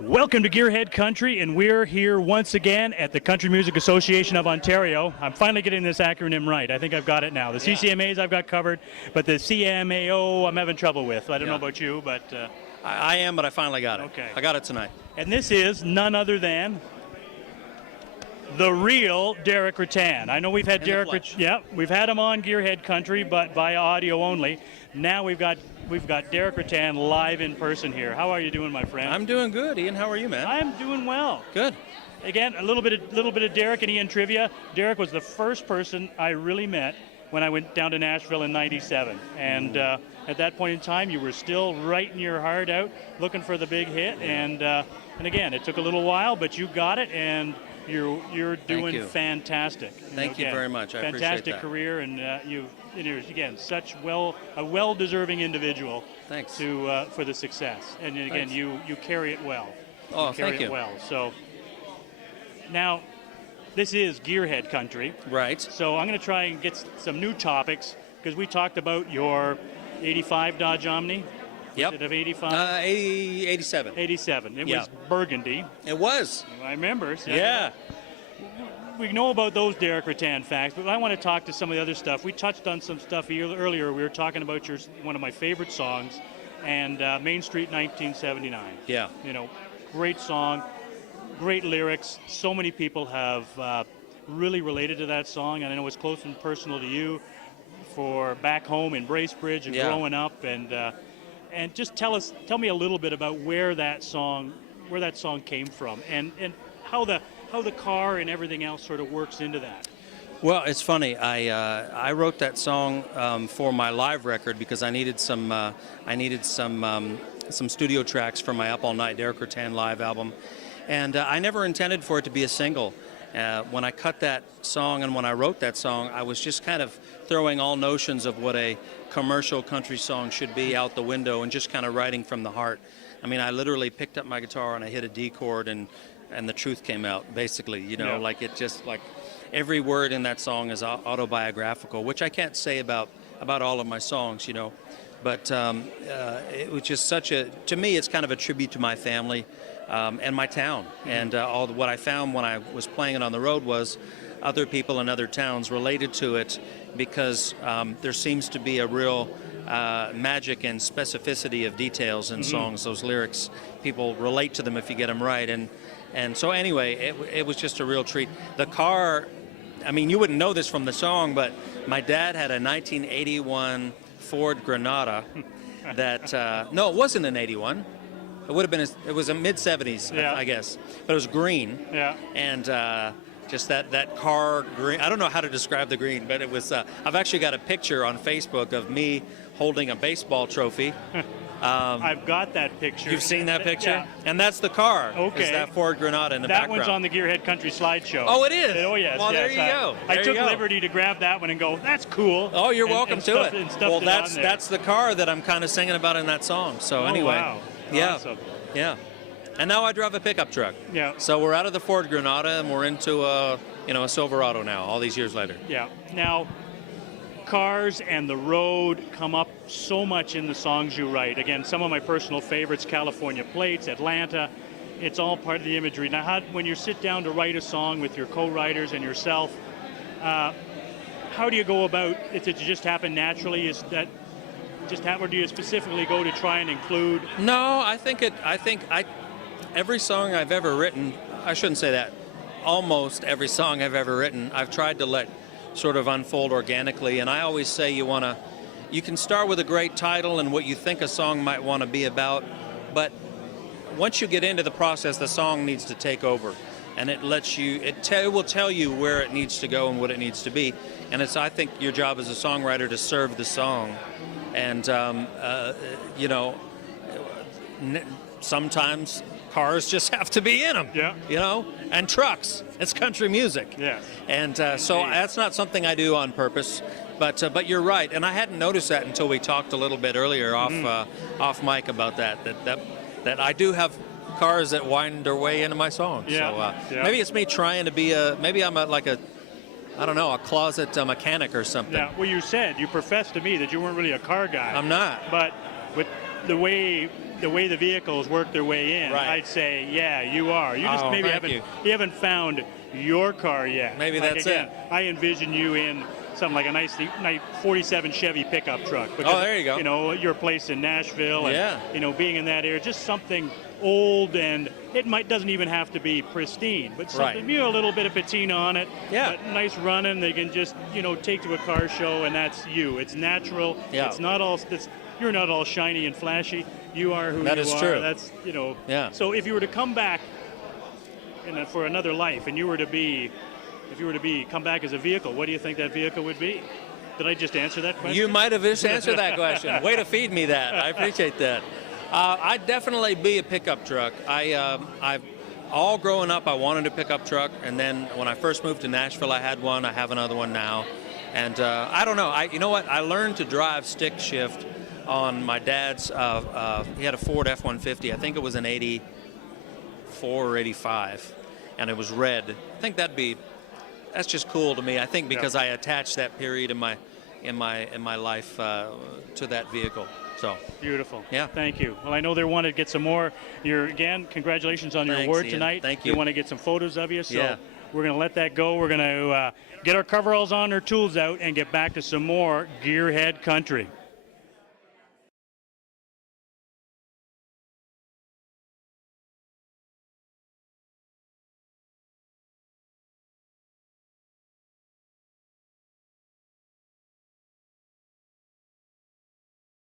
Welcome to Gearhead Country, and we're here once again at the Country Music Association of Ontario. I'm finally getting this acronym right. I think I've got it now. The CCMAs I've got covered, but the CMAO I'm having trouble with. I don't know about you, but... I am, but I finally got it. Okay. I got it tonight. And this is none other than the real Deric Ruttan. I know we've had Deric Ruttan. Yeah, we've had him on Gearhead Country, but via audio only. Now we've got Deric Ruttan live in person here. How are you doing, my friend? I'm doing good. Ian, how are you, man? I'm doing well. Good. Again, a little bit of Deric and Ian trivia. Deric was the first person I really met when I went down to Nashville in '97, and at that point in time, you were still writing your heart out, looking for the big hit, and again, it took a little while, but you got it, and you're doing fantastic. Thank you very much. I appreciate that. Fantastic career, and you're again such a well-deserving individual. Thanks. For the success, and again, Thanks. you carry it well. Oh, thank you. Well, so now. This is Gearhead Country. Right. So I'm going to try and get some new topics because we talked about your 85 Dodge Omni. Yep. Was it of 85? 87. 87. It was burgundy. It was. I remember. So Yeah. We know about those Deric Ruttan facts, but I want to talk to some of the other stuff. We touched on some stuff earlier. We were talking about one of my favorite songs, and Main Street 1979. Yeah. You know, great song. Great lyrics. So many people have really related to that song, and I know it's close and personal to you for back home in Bracebridge and growing up. And just tell me a little bit about where that song came from, and how the car and everything else sort of works into that. Well, it's funny. I wrote that song for my live record because I needed some studio tracks for my Up All Night Deric Ruttan live album. And I never intended for it to be a single. When I cut that song and when I wrote that song, I was just kind of throwing all notions of what a commercial country song should be out the window and just kind of writing from the heart. I mean, I literally picked up my guitar and I hit a D chord and the truth came out, basically. You know, like it just like every word in that song is autobiographical, which I can't say about all of my songs, you know. But it was just to me, it's kind of a tribute to my family. And my town, and what I found when I was playing it on the road was other people in other towns related to it because there seems to be a real magic and specificity of details in songs. Those lyrics, people relate to them if you get them right, and so anyway, it was just a real treat. The car, I mean, you wouldn't know this from the song, but my dad had a 1981 Ford Granada that no, it wasn't an 81. It would have been. It was a mid-70s, I guess, but it was green. Yeah. And just that car green. I don't know how to describe the green, but it was. I've actually got a picture on Facebook of me holding a baseball trophy. I've got that picture. You've seen that picture? Yeah. And that's the car. Okay. Is that Ford Granada in the background? That one's on the Gearhead Country slideshow. Oh, it is? Oh, yes. Well, yes. there you go. I took liberty to grab that one and go, that's cool. Oh, you're welcome to it. Well, that's the car that I'm kind of singing about in that song. So anyway. Wow. Yeah. Awesome. Yeah. And now I drive a pickup truck. Yeah. So we're out of the Ford Granada and we're into a Silverado now, all these years later. Yeah. Now, cars and the road come up so much in the songs you write. Again, some of my personal favorites, California Plates, Atlanta, it's all part of the imagery. Now, when you sit down to write a song with your co-writers and yourself, how do you go about it? Does it just happen naturally? Is that just happen, or do you specifically go to try and include? No, every song I've ever written, I shouldn't say that, almost every song I've ever written, I've tried to let sort of unfold organically. And I always say you can start with a great title and what you think a song might want to be about, but once you get into the process, the song needs to take over. And it will tell you where it needs to go and what it needs to be. And I think your job as a songwriter to serve the song. And, sometimes cars just have to be in them, and trucks. It's country music. Yeah. And so that's not something I do on purpose. But you're right. And I hadn't noticed that until we talked a little bit earlier off mic about that I do have cars that wind their way into my songs. Yeah. So maybe it's me trying to be maybe I'm a closet mechanic or something. Yeah, well, you professed to me that you weren't really a car guy. I'm not. But with the way the vehicles work their way in, Right. I'd say, yeah, you are. You just Oh, maybe thank you haven't found your car yet. Maybe Like, that's again, it. I envision you in something like a nice 47 Chevy pickup truck. Because, Oh, there you go. You know, your place in Nashville, and Yeah. you know, being in that area, just something old, and it doesn't even have to be pristine, but something, Right. you know, a little bit of patina on it. Yeah. But nice running. They can just, you know, take to a car show, and that's you. It's natural. Yeah. It's not all. You're not all shiny and flashy. You are who That you is are. true. That's, you know. Yeah. So if you were to come back for another life, and come back as a vehicle, what do you think that vehicle would be? Did I just answer that question? You might have just answered that question. Way to feed me that. I appreciate that. I'd definitely be a pickup truck. I've all growing up, I wanted a pickup truck, and then when I first moved to Nashville, I had one. I have another one now, and I don't know. You know what? I learned to drive stick shift on my dad's. He had a Ford F-150. I think it was an '84 or '85, and it was red. I think that's just cool to me. I think because I attached that period in my life to that vehicle. So beautiful. Yeah. Thank you. Well, I know they want to get some more. Again, congratulations on your Thanks, award Ian. tonight. Thank They you. want to get some photos of you, so Yeah. we're going to let that go. We're going to get our coveralls on, our tools out, and get back to some more Gearhead country.